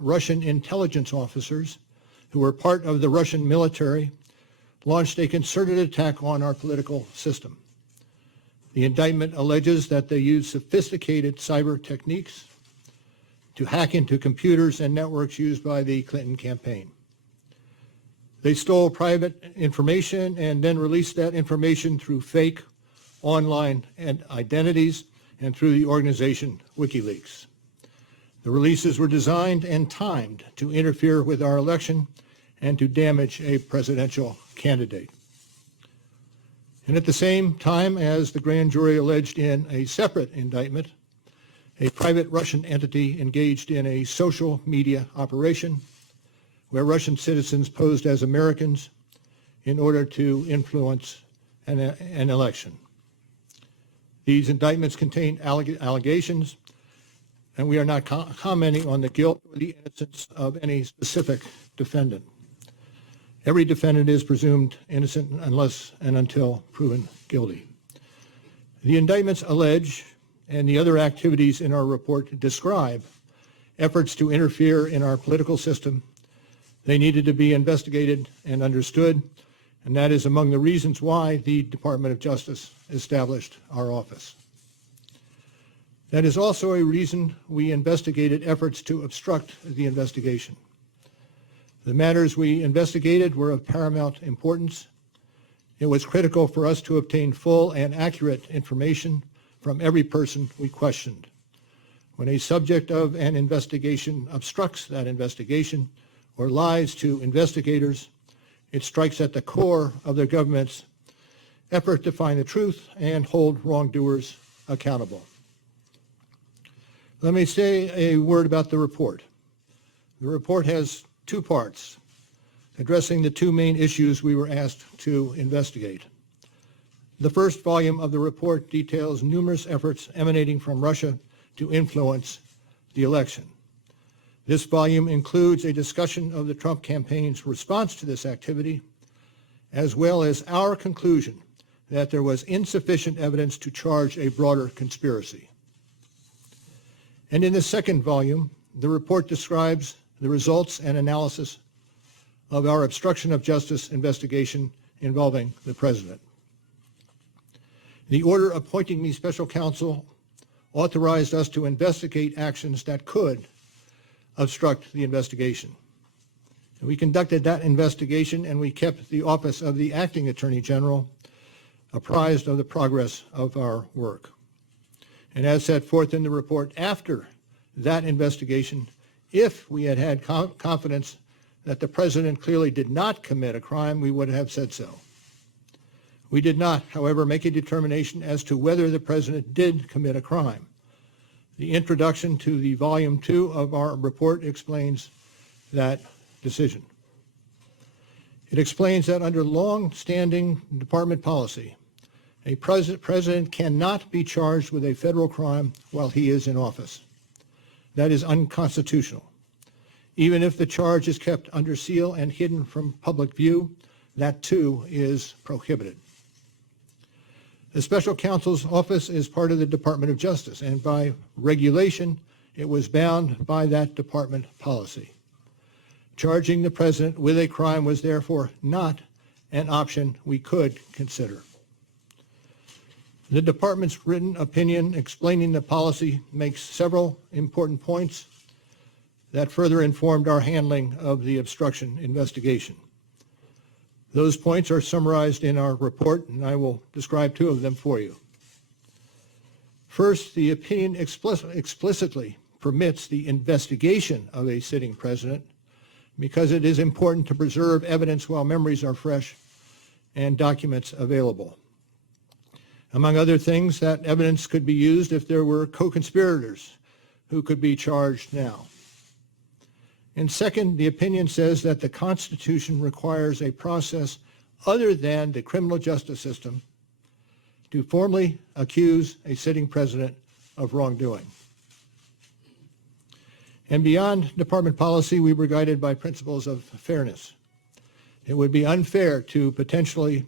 Russian intelligence officers who were part of the Russian military launched a concerted attack on our political system. The indictment alleges that they used sophisticated cyber techniques to hack into computers and networks used by the Clinton campaign. They stole private information and then released that information through fake online identities and through the organization WikiLeaks. The releases were designed and timed to interfere with our election and to damage a presidential candidate. And at the same time, as the grand jury alleged in a separate indictment, a private Russian entity engaged in a social media operation where Russian citizens posed as Americans in order to influence an election. These indictments contain allegations, and we are not commenting on the guilt or the innocence of any specific defendant. Every defendant is presumed innocent unless and until proven guilty. The indictments allege, and the other activities in our report describe, efforts to interfere in our political system. They needed to be investigated and understood, and that is among the reasons why the Department of Justice established our office. That is also a reason we investigated efforts to obstruct the investigation. The matters we investigated were of paramount importance. It was critical for us to obtain full and accurate information from every person we questioned. When a subject of an investigation obstructs that investigation or lies to investigators, it strikes at the core of the government's effort to find the truth and hold wrongdoers accountable. Let me say a word about the report. The report has two parts, addressing the two main issues we were asked to investigate. The first volume of the report details numerous efforts emanating from Russia to influence the election. This volume includes a discussion of the Trump campaign's response to this activity, as well as our conclusion that there was insufficient evidence to charge a broader conspiracy. And in the second volume, the report describes the results and analysis of our obstruction of justice investigation involving the president. The order appointing me special counsel authorized us to investigate actions that could obstruct the investigation. And we conducted that investigation, and we kept the office of the acting attorney general apprised of the progress of our work. And as set forth in the report, after that investigation, if we had had confidence that the president clearly did not commit a crime, we would have said so. We did not, however, make a determination as to whether the president did commit a crime. The introduction to the volume 2 of our report explains that decision. It explains that under long-standing department policy, a president cannot be charged with a federal crime while he is in office. That is unconstitutional. Even if the charge is kept under seal and hidden from public view, that too is prohibited. The special counsel's office is part of the Department of Justice, and by regulation, it was bound by that department policy. Charging the president with a crime was therefore not an option we could consider. The department's written opinion explaining the policy makes several important points that further informed our handling of the obstruction investigation. Those points are summarized in our report, and I will describe two of them for you. First, the opinion explicitly permits the investigation of a sitting president because it is important to preserve evidence while memories are fresh and documents available. Among other things, that evidence could be used if there were co-conspirators who could be charged now. And second, the opinion says that the Constitution requires a process other than the criminal justice system to formally accuse a sitting president of wrongdoing. And beyond department policy, we were guided by principles of fairness. It would be unfair to potentially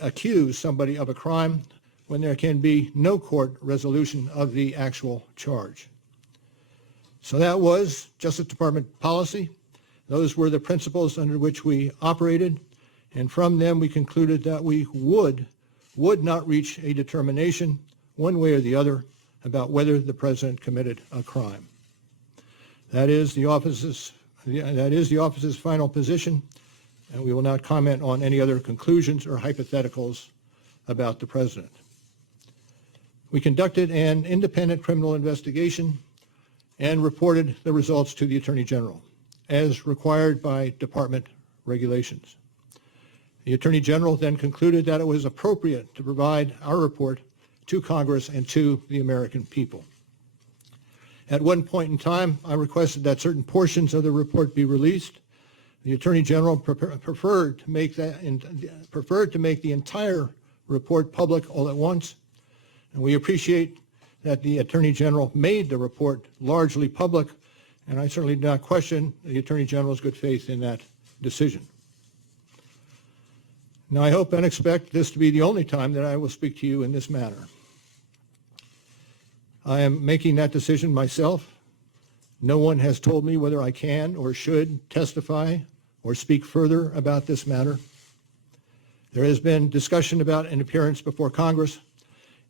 accuse somebody of a crime when there can be no court resolution of the actual charge. So that was Justice Department policy. Those were the principles under which we operated, and from them we concluded that we would not reach a determination one way or the other about whether the president committed a crime. That is the office's final position, and we will not comment on any other conclusions or hypotheticals about the president. We conducted an independent criminal investigation and reported the results to the Attorney General, as required by department regulations. The Attorney General then concluded that it was appropriate to provide our report to Congress and to the American people. At one point in time, I requested that certain portions of the report be released. The Attorney General preferred to make the entire report public all at once, and we appreciate that the Attorney General made the report largely public, and I certainly do not question the Attorney General's good faith in that decision. Now, I hope and expect this to be the only time that I will speak to you in this manner. I am making that decision myself. No one has told me whether I can or should testify or speak further about this matter. There has been discussion about an appearance before Congress.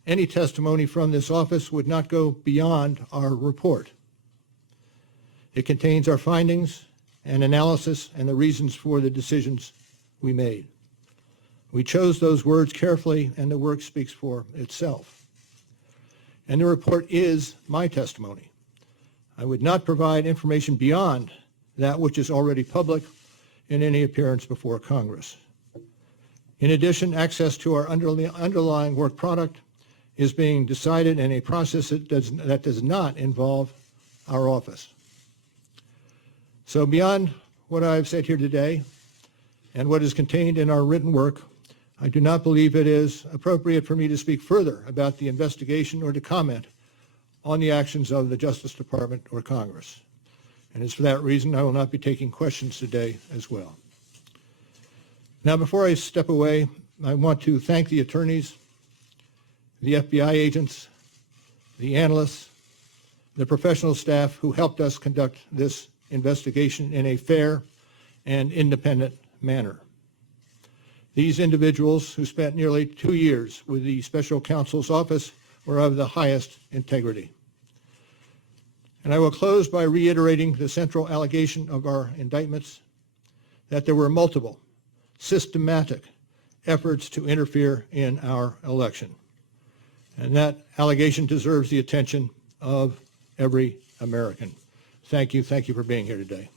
Any testimony from this office would not go beyond our report. It contains our findings and analysis and the reasons for the decisions we made. We chose those words carefully, and the work speaks for itself. And the report is my testimony. I would not provide information beyond that which is already public in any appearance before Congress. In addition, access to our underlying work product is being decided in a process that does not involve our office. So beyond what I've said here today and what is contained in our written work, I do not believe it is appropriate for me to speak further about the investigation or to comment on the actions of the Justice Department or Congress. And it's for that reason I will not be taking questions today as well. Now, before I step away, I want to thank the attorneys, the FBI agents, the analysts, the professional staff who helped us conduct this investigation in a fair and independent manner. These individuals who spent nearly 2 years with the special counsel's office were of the highest integrity. And I will close by reiterating the central allegation of our indictments, that there were multiple, systematic efforts to interfere in our election. And that allegation deserves the attention of every American. Thank you for being here today.